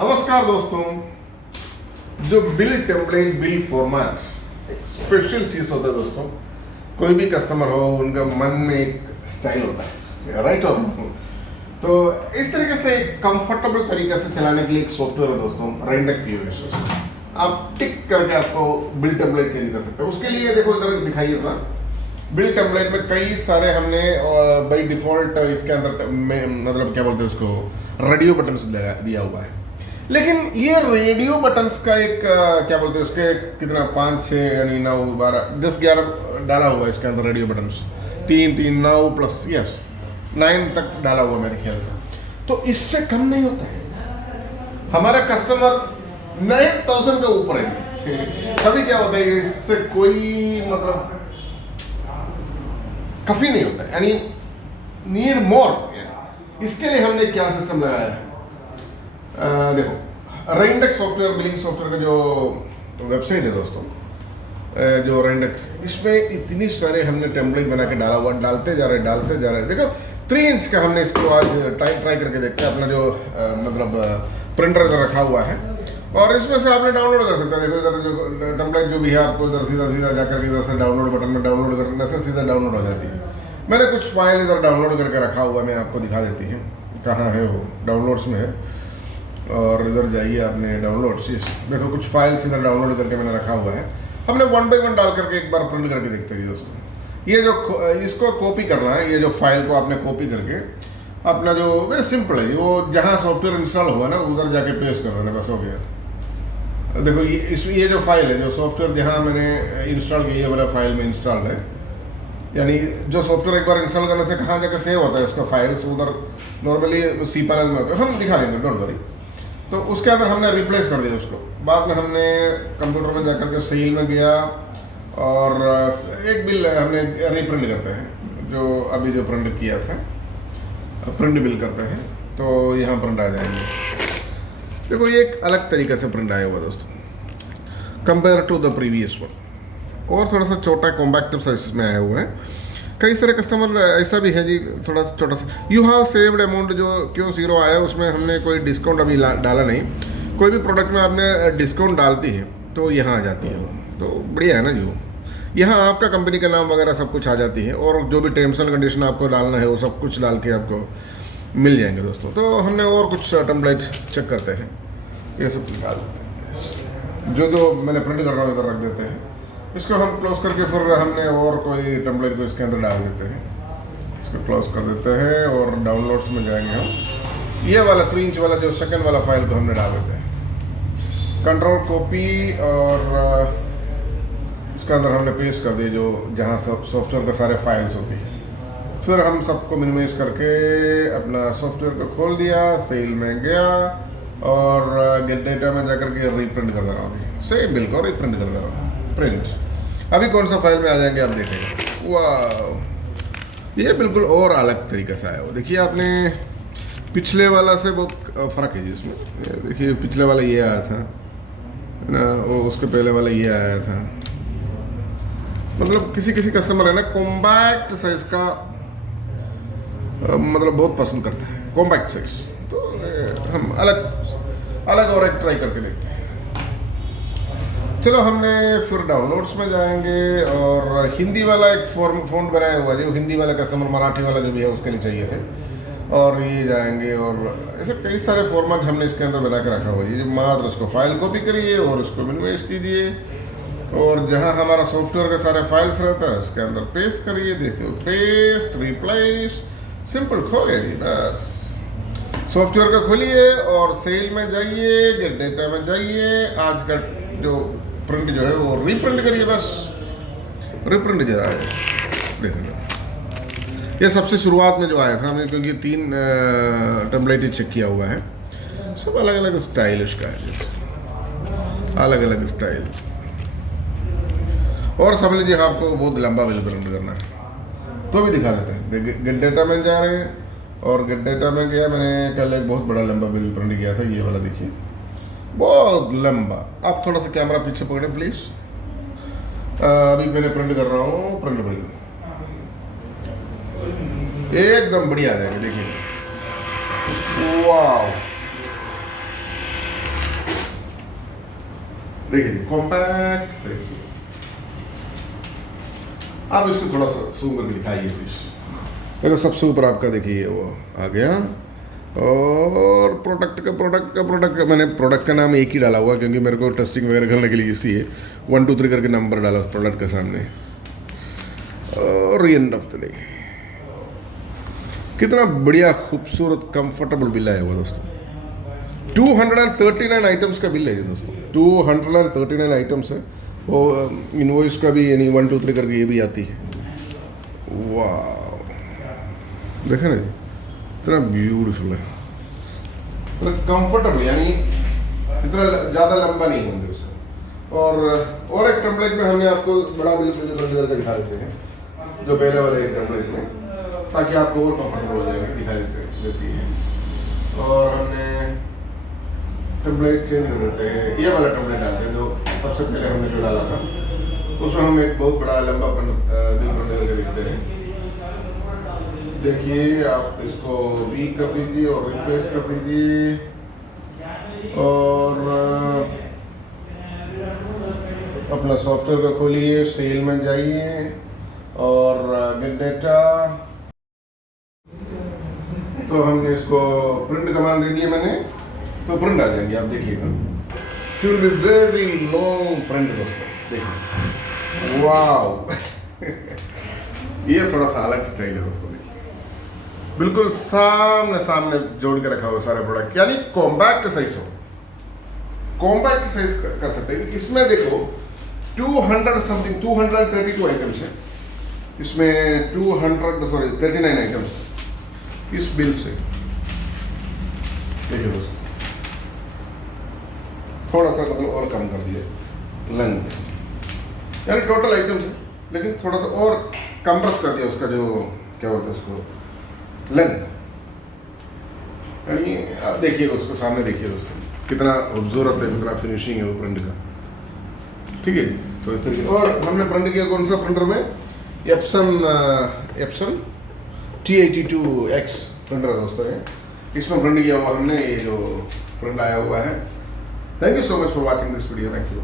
नमस्कार दोस्तों। जो बिल टेम्पलेट बिल फॉर्मेट एक स्पेशल चीज होता है दोस्तों। कोई भी कस्टमर हो उनका मन में एक स्टाइल होता है, राइट और तो इस तरीके से एक कंफर्टेबल तरीके से चलाने के लिए एक सॉफ्टवेयर है दोस्तों, रेंटेक बिलिंग सॉफ्टवेयर। आप टिक करके आपको बिल टेम्पलेट चेंज कर सकते हो। उसके लिए देखो इधर दिखाइए जरा, बिल टेम्पलेट में कई सारे हमने बाई डिफॉल्ट इसके अंदर मतलब क्या बोलते हैं उसको, रेडियो बटन्स दिया हुआ है। लेकिन ये रेडियो बटन्स का एक क्या बोलते हैं उसके कितना 5 6 यानी 9 12 10 11 डाला हुआ है इसके अंदर रेडियो बटन्स। 3 3 9 प्लस यस 9 तक डाला हुआ मेरे ख्याल से। तो इससे कम नहीं होता है। हमारे कस्टमर 9000 के ऊपर है। तभी क्या होता है, इससे कोई मतलब काफी नहीं होता है, यानी नीड मोर। इसके लिए हमने क्या सिस्टम लगाया है, देखो रेंटेक सॉफ्टवेयर बिलिंग सॉफ्टवेयर का जो वेबसाइट है दोस्तों, जो रेंटेक, इसमें इतनी सारे हमने टेम्पलेट बना के डाला हुआ, डालते जा रहे। देखो 3 इंच का हमने इसको आज ट्राई करके देखते हैं। अपना जो मतलब प्रिंटर इधर रखा हुआ है और इसमें से आपने डाउनलोड कर सकते हैं। देखो इधर जो टेम्पलेट जो भी है आपको इधर सीधा जाकर इधर से डाउनलोड बटन में डाउनलोड करने से सीधा डाउनलोड हो जाती है। मैंने कुछ फाइल इधर डाउनलोड करके रखा हुआ, मैं आपको दिखा देती हूँ कहाँ है वो, डाउनलोड्स में है। और इधर जाइए आपने डाउनलोड्स, देखो कुछ फाइल्स इधर डाउनलोड करके मैंने रखा हुआ है। हमने 1 by 1 डाल करके एक बार प्रिंट करके देखते हैं दोस्तों। ये जो इसको कॉपी करना है, ये जो फाइल को आपने कॉपी करके अपना जो वेरी सिंपल है, वो जहाँ सॉफ्टवेयर इंस्टॉल हुआ ना उधर जाके पेस्ट कर देना, बस हो गया। देखो ये जो फाइल है, जो सॉफ्टवेयर जहाँ मैंने इंस्टॉल किया वाला फाइल में इंस्टॉल है, यानी जो सॉफ्टवेयर एक बार इंस्टॉल करने से कहाँ जाकर सेव होता है उसका फाइल्स, उधर नॉर्मली सी पैनल में होता है। हम दिखा देंगे, डोंट वरी। तो उसके अंदर हमने रिप्लेस कर दिया उसको। बाद में हमने कंप्यूटर में जाकर के सेल में गया और एक बिल हमने रीप्रिंट करते हैं, जो अभी जो प्रिंट किया था प्रिंट बिल करते हैं, तो यहाँ प्रिंट आ जाएंगे। देखो ये एक अलग तरीके से प्रिंट आया हुआ दोस्तों compare to the previous one, और थोड़ा सा छोटा कॉम्पैक्टिव साइज में आया हुआ है। कई सारे कस्टमर ऐसा भी है जी, थोड़ा सा छोटा सा यू हैव सेव्ड अमाउंट जो क्यों 0 आया, उसमें हमने कोई डिस्काउंट अभी डाला नहीं। कोई भी प्रोडक्ट में आपने डिस्काउंट डालती है तो यहाँ आ जाती है, तो बढ़िया है ना जी। यहाँ आपका कंपनी का नाम वगैरह सब कुछ आ जाती है, और जो भी टर्म्स एंड कंडीशन आपको डालना है वो सब कुछ डाल के आपको मिल जाएंगे दोस्तों। तो हमने और कुछ टेम्पलेट चेक करते हैं, ये सब कुछ डाल देते हैं। जो मैंने प्रिंट कर रहा हूँ इधर रख देते हैं। इसको हम क्लोज करके फिर हमने और कोई टेम्पलेट को इसके अंदर डाल देते हैं। इसको क्लोज कर देते हैं और डाउनलोड्स में जाएंगे हम। ये वाला 3 इंच वाला जो सेकंड वाला फाइल को हमने डाल देते हैं, कंट्रोल कॉपी, और इसके अंदर हमने पेस्ट कर दिए जो जहाँ सॉफ्टवेयर का सारे फाइल्स होती हैं। फिर हम सबको मिनिमाइज करके अपना सॉफ्टवेयर को खोल दिया, सेल में गया और गेट डेटा में जाकर के रीप्रिंट कर दे रहा हूँ। सेम बिल को रीप्रिंट कर दे रहा हूँ, प्रिंट। अभी कौन सा फाइल में आ जाएंगे आप देखेंगे। वाह, ये बिल्कुल और अलग तरीके से आया हो। देखिए आपने पिछले वाला से बहुत फ़र्क है जी इसमें। देखिए पिछले वाला ये आया था ना, वो उसके पहले वाला ये आया था। मतलब किसी कस्टमर है ना कॉम्पैक्ट साइज का मतलब बहुत पसंद करता है, कॉम्पैक्ट साइज। तो हम अलग और एक ट्राई करके देखते हैं। चलो हमने फिर डाउनलोड्स में जाएंगे और हिंदी वाला एक फॉन्ट बनाया हुआ है, जो हिंदी वाला कस्टमर मराठी वाला जो भी है उसके लिए चाहिए थे, और ये जाएंगे। और ऐसे कई सारे फॉर्मेट हमने इसके अंदर बना के रखा हुआ है। ये मात्र उसको फाइल कॉपी करिए और उसको मिनिमाइज कीजिए, और जहाँ हमारा सॉफ्टवेयर के सारे फाइल्स रहता है उसके अंदर पेस्ट करिए। देखिए पेस्ट रिप्लेस, सिंपल खो गया जी। बस सॉफ्टवेयर को खोलिए और सेल में जाइए, गेट डेटा में जाइए, आज का जो प्रिंट जो है वो रीप्रिंट करिए, बस रीप्रिंट जरा है। देखो ये सबसे शुरुआत में जो आया था हमने, क्योंकि 3 टेम्पलेट चेक किया हुआ है, सब अलग अलग स्टाइल इसका है, अलग अलग स्टाइल। और समझ लीजिए आपको बहुत लंबा बिल प्रिंट करना है तो भी दिखा देते हैं। गेट डेटा में जा रहे हैं और गेट डेटा में गया, मैंने कल एक बहुत बड़ा लंबा बिल प्रिंट किया था, ये वाला देखिए बहुत लंबा। आप थोड़ा सा कैमरा पीछे पकड़े प्लीज। अभी मैंने प्रिंट कर रहा हूँ, प्रिंट बिल एकदम बढ़िया आ जाएगा। देखिए वाह, देखिए कॉम्पैक्ट साइज। आप इसको थोड़ा सा जूम करके दिखाइए प्लीज। देखो सबसे ऊपर आपका देखिए वो आ गया, और प्रोडक्ट का मैंने प्रोडक्ट का नाम एक ही डाला हुआ क्योंकि मेरे को टेस्टिंग वगैरह करने के लिए इसी है। 1 2 3 करके नंबर डाला उस प्रोडक्ट के सामने। और एंड ऑफ द डे कितना बढ़िया खूबसूरत कंफर्टेबल बिल है वो दोस्तों। 239 आइटम्स का बिल है ये दोस्तों, 239 आइटम्स है। वो इनवॉइस का भी यानी 1 2 3 करके ये भी आती है। वाह देखा ना जी, इतना ब्यूटीफुल है, इतना कंफर्टेबल, यानी इतना ज़्यादा लंबा नहीं होंगे उसका। और एक टेम्पलेट में हमने आपको बड़ा बिल करके दिखा देते हैं, जो पहले वाले एक टेम्पलेट में, ताकि आपको और कंफर्टेबल हो जाएगा, दिखा देती है। और हमने टेम्पलेट चेंज कर देते हैं, ये वाला टेम्पलेट डालते हैं जो सबसे पहले हमने जो डाला था, उसमें हम एक बहुत बड़ा लंबा बिल प्रिंट करके देखते हैं। देखिए आप इसको भी कर दीजिए और रिप्लेस कर दीजिए, और अपना सॉफ्टवेयर को खोलिए, सेल में जाइए और गेट डेटा, तो हमने इसको प्रिंट कमांड दे दिए मैंने, तो प्रिंट आ जाएंगे। आप देखिएगा, it will be very long print दोस्तों, देखिए वाव ये थोड़ा सा अलग स्टाइल है दोस्तों, देखिए बिल्कुल सामने जोड़ के रखा हुआ सारे प्रोडक्ट, यानी कॉम्पैक्ट साइज हो, कॉम्पैक्ट साइज कर सकते हैं। इसमें देखो 232 आइटम्स है इसमें, 39 आइटम्स इस बिल से। देखिए दोस्तों थोड़ा सा मतलब और कम कर दिया लेंथ, यानी टोटल आइटम्स है लेकिन थोड़ा सा और कंप्रेस कर दिया उसका, जो क्या बोलते हैं उसको, लेंथ। यानी आप देखिए उसको, सामने देखिए दोस्तों कितना खूबसूरत है, कितना फिनिशिंग है वो प्रिंट का, ठीक है जी। तो इस तरीके, और हमने प्रिंट किया कौन सा प्रिंटर में, एप्सन T82X प्रिंटर है दोस्तों है, इसमें प्रिंट किया हुआ हमने, ये जो प्रिंट आया हुआ है। Thank you so much for watching this video, thank you.